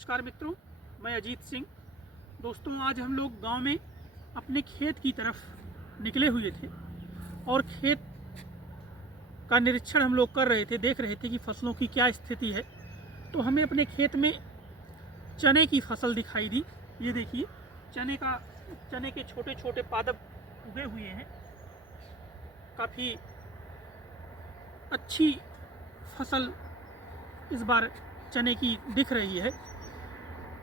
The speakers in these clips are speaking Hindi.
नमस्कार मित्रों, मैं अजीत सिंह। दोस्तों, आज हम लोग गांव में अपने खेत की तरफ निकले हुए थे और खेत का निरीक्षण हम लोग कर रहे थे, देख रहे थे कि फसलों की क्या स्थिति है। तो हमें अपने खेत में चने की फसल दिखाई दी। ये देखिए, चने के छोटे छोटे पादप उगे हुए हैं। काफ़ी अच्छी फसल इस बार चने की दिख रही है।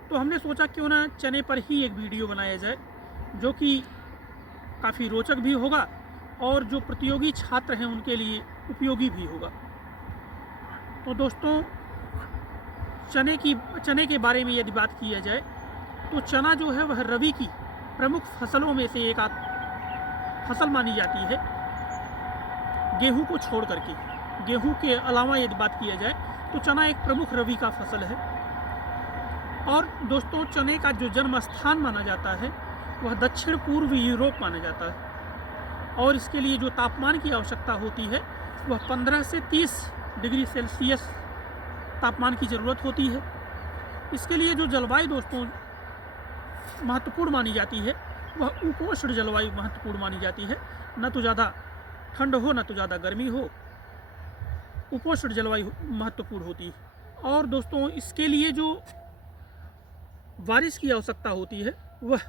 तो हमने सोचा क्यों ना चने पर ही एक वीडियो बनाया जाए, जो कि काफ़ी रोचक भी होगा और जो प्रतियोगी छात्र हैं उनके लिए उपयोगी भी होगा। तो दोस्तों, चने के बारे में यदि बात किया जाए तो चना जो है वह रबी की प्रमुख फसलों में से एक फसल मानी जाती है, गेहूं को छोड़ करके। गेहूं के अलावा यदि बात किया जाए तो चना एक प्रमुख रबी का फसल है। और दोस्तों, चने का जो जन्म स्थान माना जाता है वह दक्षिण पूर्व यूरोप माना जाता है और इसके लिए जो तापमान की आवश्यकता होती है वह 15 से 30 डिग्री सेल्सियस तापमान की ज़रूरत होती है। इसके लिए जो जलवायु दोस्तों महत्वपूर्ण मानी जाती है वह उपोष्ण जलवायु महत्वपूर्ण मानी जाती है। न तो ज़्यादा ठंड हो न तो ज़्यादा गर्मी हो, उपोष्ण जलवायु महत्वपूर्ण होती है। और दोस्तों, इसके लिए जो बारिश की आवश्यकता होती है वह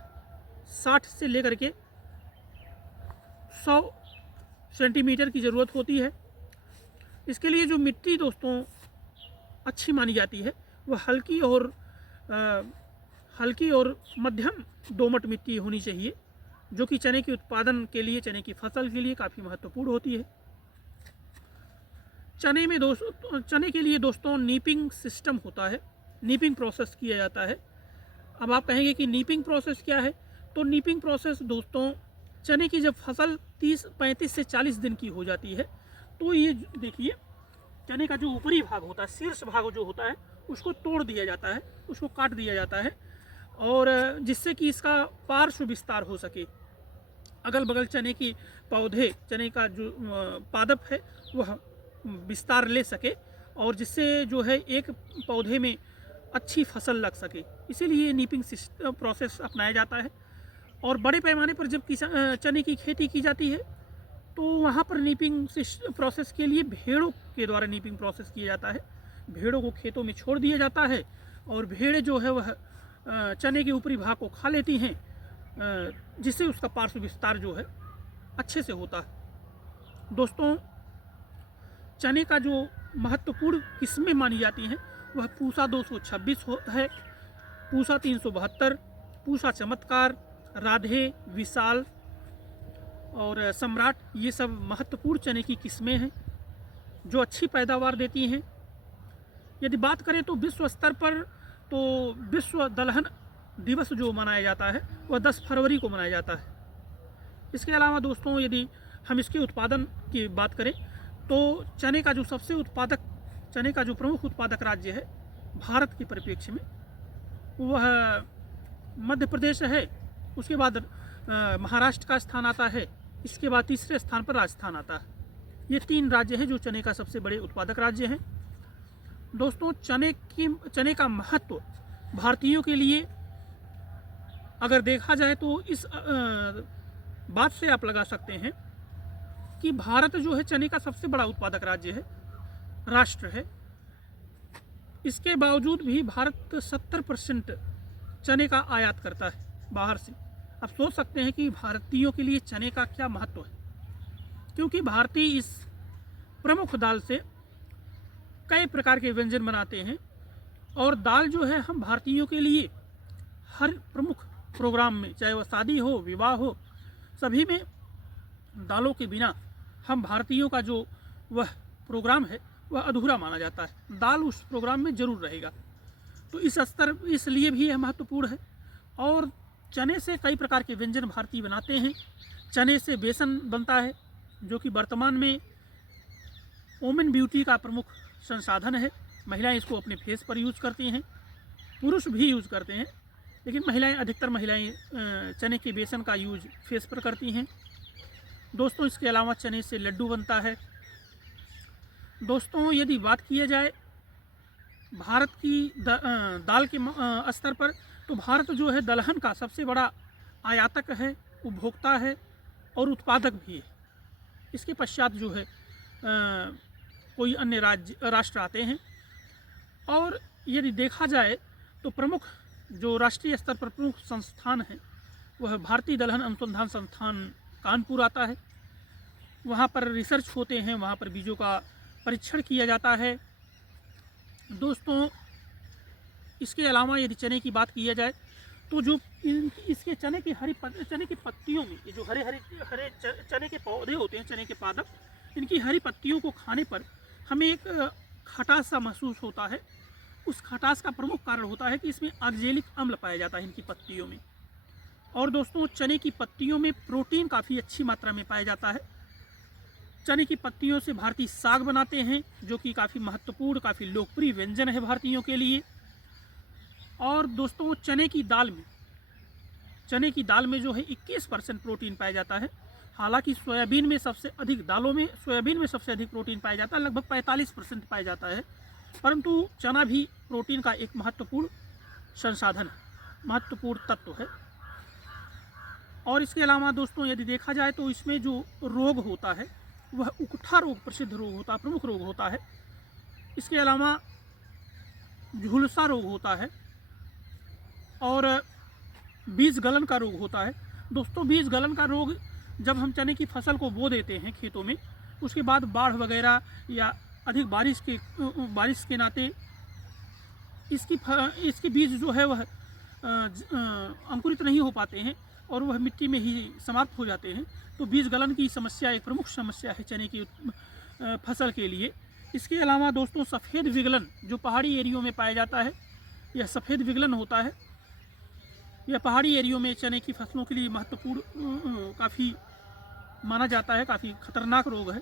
60 से लेकर के 100 सेंटीमीटर की ज़रूरत होती है। इसके लिए जो मिट्टी दोस्तों अच्छी मानी जाती है वह हल्की और मध्यम दोमट मिट्टी होनी चाहिए, जो कि चने के उत्पादन के लिए, चने की फसल के लिए काफ़ी महत्वपूर्ण होती है। चने के लिए दोस्तों नीपिंग सिस्टम होता है, नीपिंग प्रोसेस किया जाता है। अब आप कहेंगे कि नीपिंग प्रोसेस क्या है? तो नीपिंग प्रोसेस दोस्तों, चने की जब फसल 35 से 40 दिन की हो जाती है तो ये देखिए, चने का जो ऊपरी भाग होता है, शीर्ष भाग जो होता है, उसको तोड़ दिया जाता है, उसको काट दिया जाता है, और जिससे कि इसका पार्श्व विस्तार हो सके। अगल बगल चने का जो पादप है वह विस्तार ले सके और जिससे जो है एक पौधे में अच्छी फसल लग सके। इसीलिए नीपिंग प्रोसेस अपनाया जाता है। और बड़े पैमाने पर जब चने की खेती की जाती है तो वहाँ पर नीपिंग प्रोसेस के लिए भेड़ों के द्वारा नीपिंग प्रोसेस किया जाता है। भेड़ों को खेतों में छोड़ दिया जाता है और भेड़ें जो है वह चने के ऊपरी भाग को खा लेती हैं, जिससे उसका पार्श्व विस्तार जो है अच्छे से होता है। दोस्तों, चने का जो महत्वपूर्ण किस्में मानी जाती हैं वह पूसा 226 है, पूसा 372, पूसा चमत्कार, राधे, विशाल और सम्राट। ये सब महत्वपूर्ण चने की किस्में हैं जो अच्छी पैदावार देती हैं। यदि बात करें तो विश्व स्तर पर तो विश्व दलहन दिवस जो मनाया जाता है वह 10 फरवरी को मनाया जाता है। इसके अलावा दोस्तों, यदि हम इसके उत्पादन की बात करें तो चने का जो प्रमुख उत्पादक राज्य है भारत के परिप्रेक्ष्य में वह मध्य प्रदेश है। उसके बाद महाराष्ट्र का स्थान आता है। इसके बाद तीसरे स्थान पर राजस्थान आता है। ये 3 राज्य हैं जो चने का सबसे बड़े उत्पादक राज्य हैं। दोस्तों, चने का महत्व भारतीयों के लिए अगर देखा जाए तो इस बात से आप लगा सकते हैं कि भारत जो है चने का सबसे बड़ा उत्पादक राज्य है, राष्ट्र है। इसके बावजूद भी भारत 70% चने का आयात करता है बाहर से। आप सोच सकते हैं कि भारतीयों के लिए चने का क्या महत्व है, क्योंकि भारतीय इस प्रमुख दाल से कई प्रकार के व्यंजन बनाते हैं। और दाल जो है हम भारतीयों के लिए हर प्रमुख प्रोग्राम में, चाहे वह शादी हो, विवाह हो, सभी में दालों के बिना हम भारतीयों का जो वह प्रोग्राम है वह अधूरा माना जाता है। दाल उस प्रोग्राम में जरूर रहेगा। तो इसलिए भी यह महत्वपूर्ण है। और चने से कई प्रकार के व्यंजन भारतीय बनाते हैं। चने से बेसन बनता है, जो कि वर्तमान में वुमेन ब्यूटी का प्रमुख संसाधन है। महिलाएं इसको अपने फेस पर यूज़ करती हैं, पुरुष भी यूज़ करते हैं, लेकिन अधिकतर महिलाएं चने के बेसन का यूज फेस पर करती हैं। दोस्तों, इसके अलावा चने से लड्डू बनता है। दोस्तों, यदि बात किया जाए भारत की दाल के स्तर पर तो भारत जो है दलहन का सबसे बड़ा आयातक है, उपभोक्ता है और उत्पादक भी है। इसके पश्चात जो है कोई अन्य राष्ट्र आते हैं। और यदि देखा जाए तो प्रमुख जो राष्ट्रीय स्तर पर प्रमुख संस्थान है वह भारतीय दलहन अनुसंधान संस्थान कानपुर आता है। वहाँ पर रिसर्च होते हैं, वहाँ पर बीजों का परीक्षण किया जाता है। दोस्तों इसके अलावा यदि चने की बात किया जाए तो जो इसके चने की पत्तियों में, ये जो हरे चने के पौधे होते हैं, चने के पादप, इनकी हरी पत्तियों को खाने पर हमें एक खटास सा महसूस होता है। उस खटास का प्रमुख कारण होता है कि इसमें ऑक्जेलिक अम्ल पाया जाता है इनकी पत्तियों में। और दोस्तों चने की पत्तियों में प्रोटीन काफ़ी अच्छी मात्रा में पाया जाता है। चने की पत्तियों से भारतीय साग बनाते हैं जो कि काफ़ी महत्वपूर्ण, काफ़ी लोकप्रिय व्यंजन है भारतीयों के लिए। और दोस्तों चने की दाल में जो है 21% प्रोटीन पाया जाता है। हालांकि सोयाबीन में सबसे अधिक प्रोटीन पाया जाता है, लगभग 45% पाया जाता है, परंतु चना भी प्रोटीन का एक महत्वपूर्ण संसाधन, महत्वपूर्ण तत्व है। और इसके अलावा दोस्तों यदि देखा जाए तो इसमें जो रोग होता है वह उकठा रोग प्रमुख रोग होता है। इसके अलावा झुलसा रोग होता है और बीज गलन का रोग होता है। दोस्तों बीज गलन का रोग जब हम चने की फसल को बो देते हैं खेतों में, उसके बाद बाढ़ वगैरह या अधिक बारिश के नाते इसके बीज जो है वह अंकुरित नहीं हो पाते हैं और वह मिट्टी में ही समाप्त हो जाते हैं। तो बीज गलन की समस्या एक प्रमुख समस्या है चने की फसल के लिए। इसके अलावा दोस्तों सफ़ेद विगलन जो पहाड़ी एरियो में पाया जाता है, यह सफ़ेद विगलन होता है। यह पहाड़ी एरियो में चने की फसलों के लिए महत्वपूर्ण काफ़ी माना जाता है, काफ़ी खतरनाक रोग है।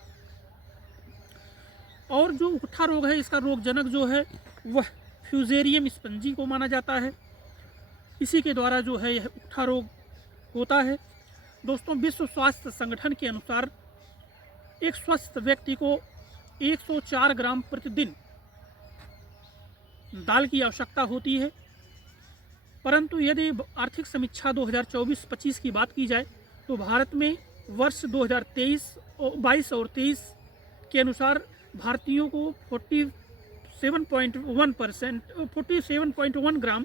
और जो उकठा रोग है, इसका रोगजनक जो है वह फ्यूजेरियम स्पंजी को माना जाता है। इसी के द्वारा जो है यह उकठा रोग होता है। दोस्तों विश्व स्वास्थ्य संगठन के अनुसार एक स्वस्थ व्यक्ति को 104 ग्राम प्रतिदिन दाल की आवश्यकता होती है, परंतु यदि आर्थिक समीक्षा 2024-25 की बात की जाए तो भारत में वर्ष 2022 और 23 के अनुसार भारतीयों को 47.1 ग्राम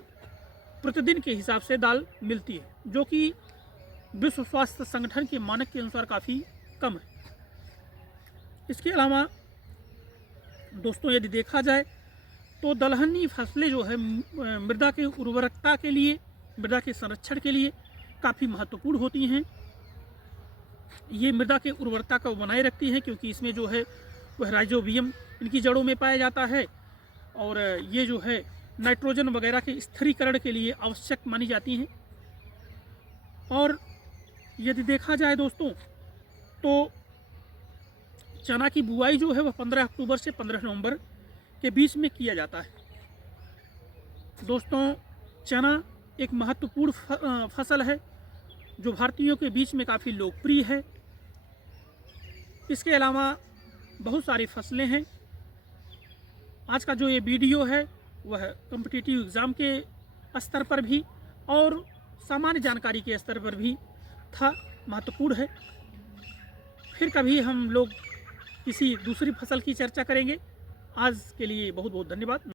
प्रतिदिन के हिसाब से दाल मिलती है, जो कि विश्व स्वास्थ्य संगठन के मानक के अनुसार काफ़ी कम है। इसके अलावा दोस्तों यदि देखा जाए तो दलहनी फसलें जो है मृदा के उर्वरकता के लिए, मृदा के संरक्षण के लिए काफ़ी महत्वपूर्ण होती हैं। ये मृदा के उर्वरता को बनाए रखती हैं क्योंकि इसमें जो है वह राइजोबियम इनकी जड़ों में पाया जाता है और ये जो है नाइट्रोजन वगैरह के स्थिरीकरण के लिए आवश्यक मानी जाती हैं। और यदि देखा जाए दोस्तों तो चना की बुआई जो है वह 15 अक्टूबर से 15 नवंबर के बीच में किया जाता है। दोस्तों चना एक महत्वपूर्ण फसल है जो भारतीयों के बीच में काफ़ी लोकप्रिय है। इसके अलावा बहुत सारी फसलें हैं। आज का जो ये वीडियो है वह कॉम्पिटिटिव एग्ज़ाम के स्तर पर भी और सामान्य जानकारी के स्तर पर भी था, महत्वपूर्ण है। फिर कभी हम लोग किसी दूसरी फसल की चर्चा करेंगे। आज के लिए बहुत बहुत धन्यवाद।